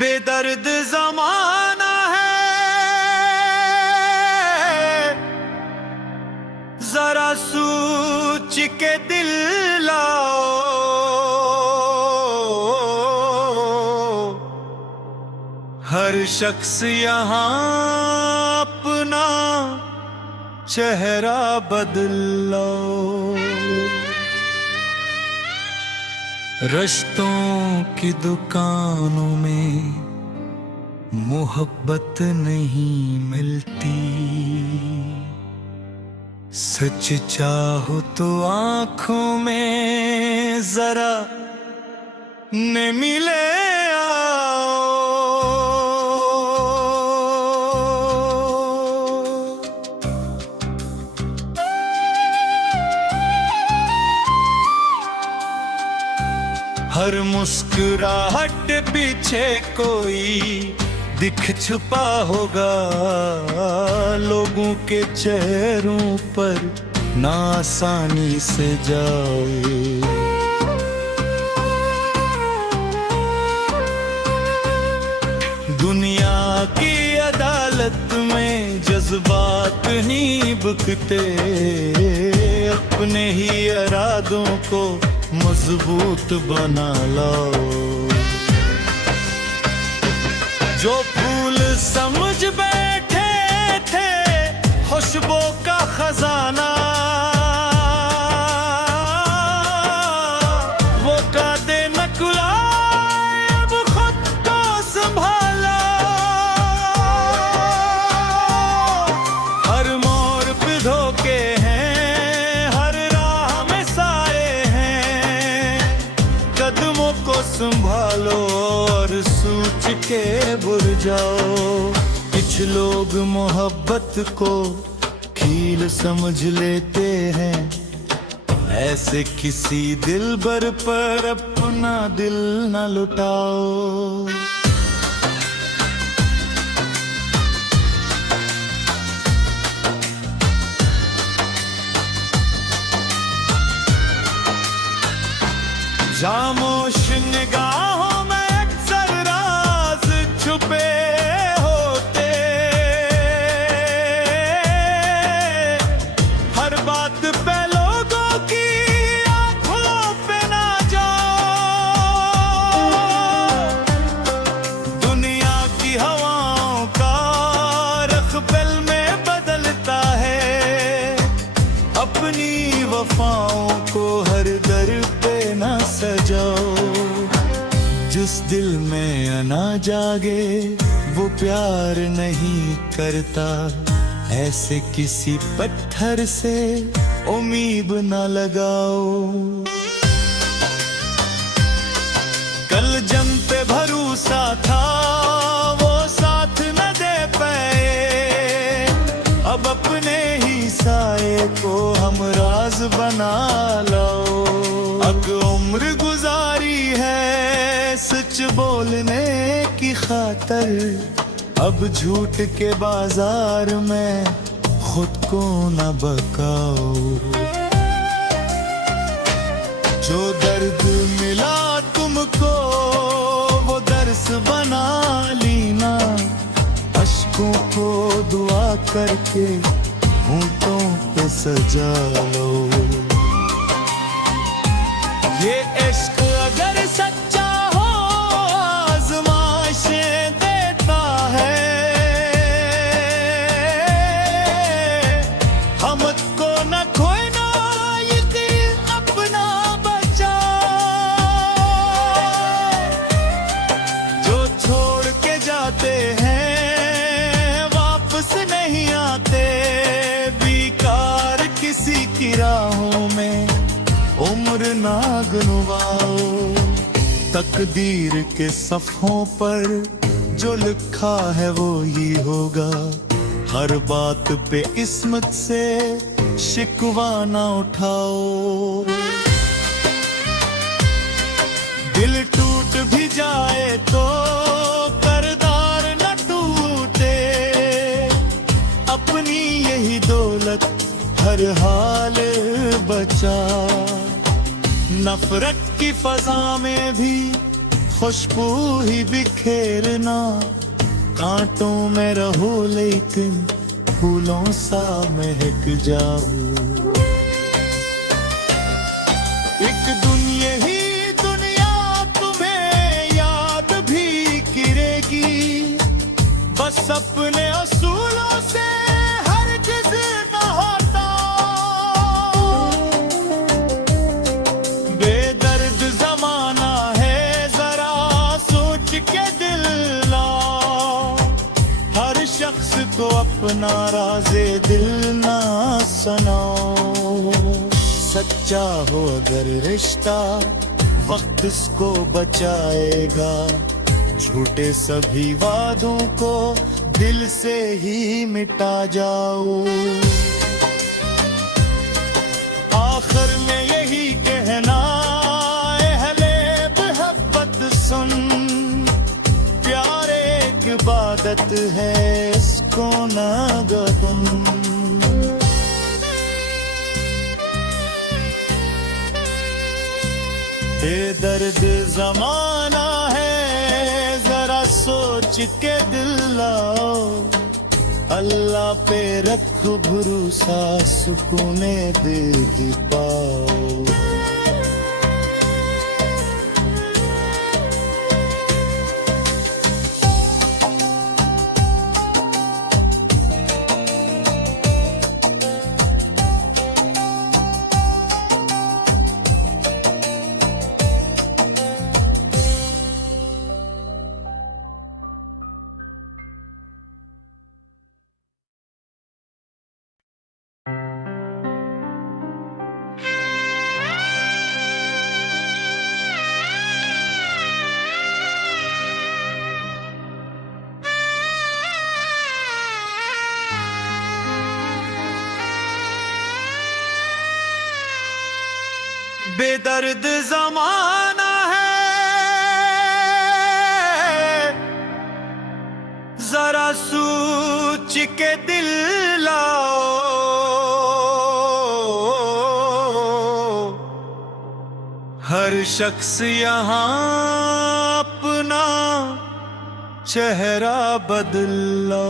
बेदर्द जमाना है, जरा सोच के दिल लाओ। हर शख्स यहाँ अपना चेहरा बदल लो। रिश्तों की दुकानों में मोहब्बत नहीं मिलती, सच चाहो तो आंखों में जरा न मिले आओ। हर मुस्कुराहट पीछे कोई दिख छुपा होगा, लोगों के चेहरों पर ना आसानी से जाओ। दुनिया की अदालत में जज्बात नहीं बिकते, अपने ही इरादों को मजबूत बना लो। जो फूल समझ बैठे थे खुशबू का खजाना, वो कादे नकुलाए अब खुद को संभाला। हर मोड़ पे धोखे हैं, हर राह में साए हैं, कदमों को संभालो और सोच के बुर जाओ। कुछ लोग मोहब्बत को खील समझ लेते हैं, ऐसे किसी दिलबर पर अपना दिल न लुटाओ। खामोश निगाहों में अक्सर राज छुपे होते, हर बात पे लोगों की आंखों पे ना जाओ। दुनिया की हवाओं का रख पल में बदलता है, अपनी वफाओं को हर दर पे ना सजाओ। जिस दिल में अना जागे वो प्यार नहीं करता, ऐसे किसी पत्थर से उम्मीद न लगाओ। कल जम पे भरोसा था वो साथ न दे पाए, अब अपने ही साए को हम राज बना लो। अब उम्र गुजारी है सच बोलने की खातर, अब झूठ के बाजार में खुद को न बकाओ। जो दर्द मिला तुमको वो दर्स बना लीना, अश्कों को दुआ करके होंठों पे सजा लो। ये इश्क अगर सच्चा हो आज़माइशें देता है, हम को न खोना यकीन अपना बचा। जो छोड़ के जाते हैं वापस नहीं आते, बेकार किसी की राहों में उम्र ना गुनवाओ। तकदीर के सफ़ों पर जो लिखा है वो ही होगा, हर बात पे किस्मत से शिकवा ना उठाओ। दिल टूट भी जाए तो करदार न टूटे, अपनी यही दौलत हर हाल बचा। नफरत की फजा में भी खुशबू ही बिखेरना, कांटों में रहो लेकिन फूलों सा महक जाओ। एक दुनिया ही दुनिया तुम्हें याद भी करेगी, बस अपने असूलों से हरगिज़ न होता। बेदर्द ज़माना है ज़रा सोच के दिल लाओ, हर शख्स को अपना राज़े दिल ना सुनाओ। सच्चा हो अगर रिश्ता वक्त इसको बचाएगा, झूठे सभी वादों को दिल से ही मिटा जाओ। आखिर में यही कहना अहले मोहब्बत सुन, प्यार एक इबादत है इसको ना गम। बेदर्द ज़माना है ज़रा सोच के दिल लाओ, अल्लाह पे रखो भरोसा सुकूने दिल पाओ। बेदर्द ज़माना है ज़रा सोच के दिल लाओ, हर शख्स यहाँ अपना चेहरा बदल लो।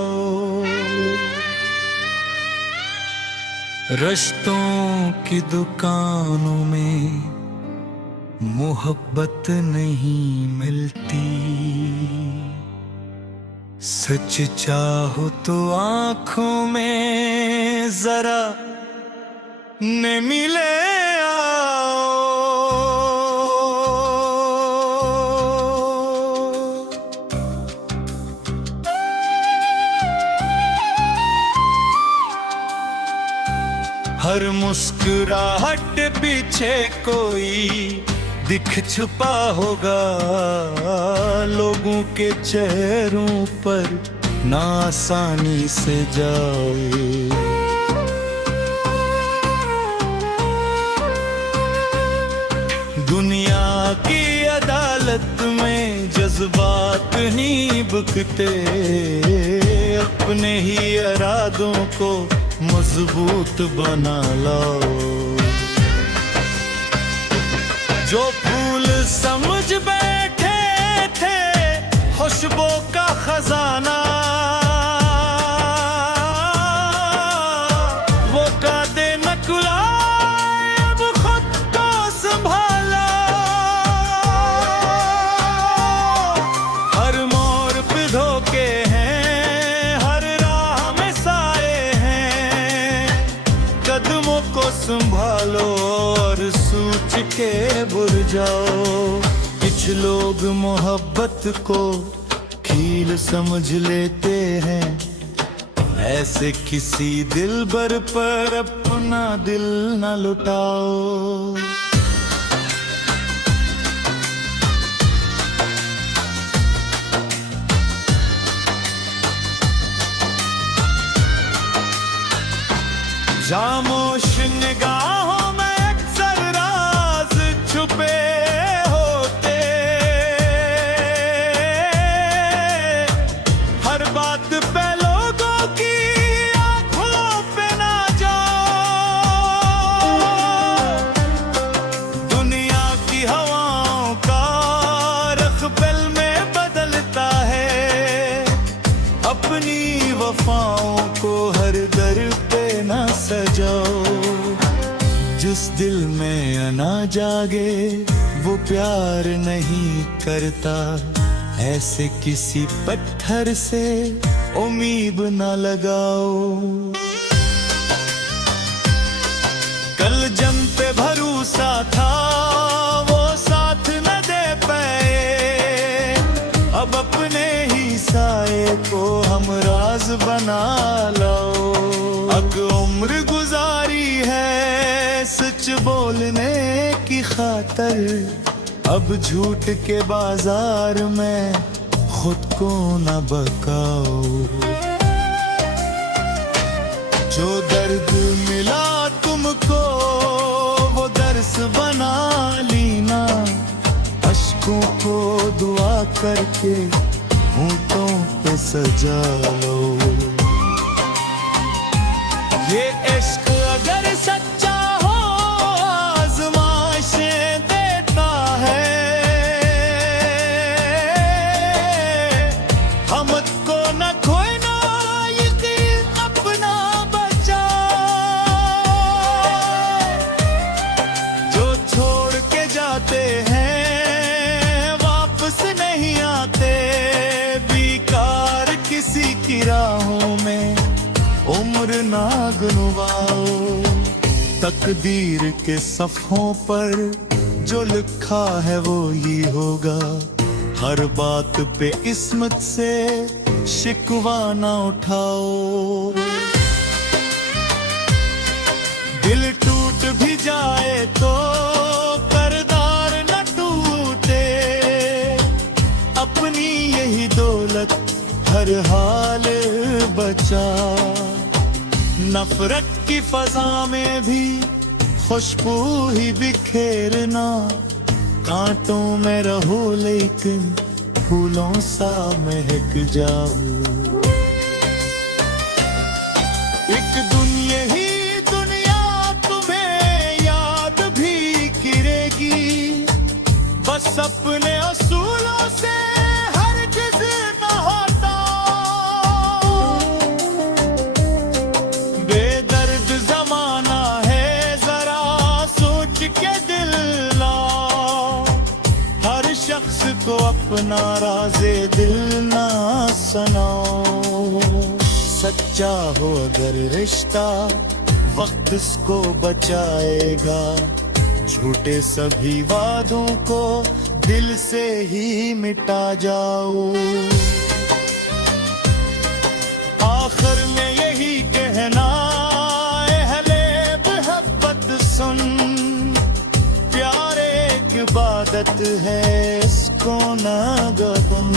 रिश्तों की दुकानों में मोहब्बत नहीं मिलती, सच चाहो तो आंखों में जरा न मिले आओ। हर मुस्कुराहट पीछे कोई दिख छुपा होगा, लोगों के चेहरों पर ना आसानी से जाए। दुनिया की अदालत में जज्बात नहीं बुकते, अपने ही इरादों को मजबूत बना लो। जो फूल समझ बैठे थे खुशबू का खजाना, वो कादे नकुलाए अब खुद को संभाला। हर मोड़ पे धोखे हैं, हर राह में साए हैं, कदमों को संभालो और सोच के बुर जाओ। कुछ लोग मोहब्बत को खील समझ लेते हैं, ऐसे किसी दिलबर पर अपना दिल न लुटाओ। खामोश निगाहों में अक्सर राज छुपे होते, हर बात पे लोगों की आंखों पे ना जाओ। दुनिया की हवाओं का रख पे जिस दिल में अना जागे वो प्यार नहीं करता, ऐसे किसी पत्थर से उम्मीद न लगाओ। कल जम पे भरोसा था वो साथ न दे पाए, अब अपने ही साए को हम राज बना लो। अब उम्र गुजारी है सच बोलने की खातर, अब झूठ के बाजार में खुद को न बकाओ। जो दर्द मिला तुमको वो दर्स बना लीना, अश्कों को दुआ करके होंठों पे सजा लो। ये इश्क अगर सच्चा हो आज़माइशें देता है, हमत को न खोना यकीन अपना बचा। जो छोड़ के जाते हैं वापस नहीं आते, बेकार किसी की राहों में उम्र ना गुनवाओ। तकदीर के सफ़ों पर जो लिखा है वो ही होगा, हर बात पे किस्मत से शिकवा ना उठाओ। दिल टूट भी जाए तो करदार न टूटे, अपनी यही दौलत हर हाल बचा। नफरत की फजा में भी खुशबू ही बिखेरना, कांटों में रहो लेकिन फूलों सा महक जाओ। एक दुनिया ही दुनिया तुम्हें याद भी करेगी, बस अपने असूलों से हरगिज़ न होता। बेदर्द जमाना है जरा सोच के दिल लाओ, हर शख्स को अपना राज़े दिल ना सुनाओ। सच्चा हो अगर रिश्ता वक्त इसको बचाएगा, झूठे सभी वादों को दिल से ही मिटा जाओ। आखिर में यही कहना अहले मोहब्बत सुन, प्यार एक इबादत है इसको ना गबन।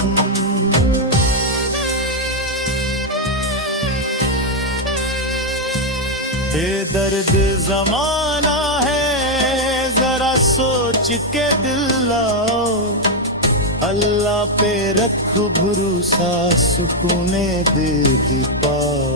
ये दर्द जमाना है जरा सोच के दिल लाओ, अल्लाह पे रख भरोसा सुकूने दिल पाओ।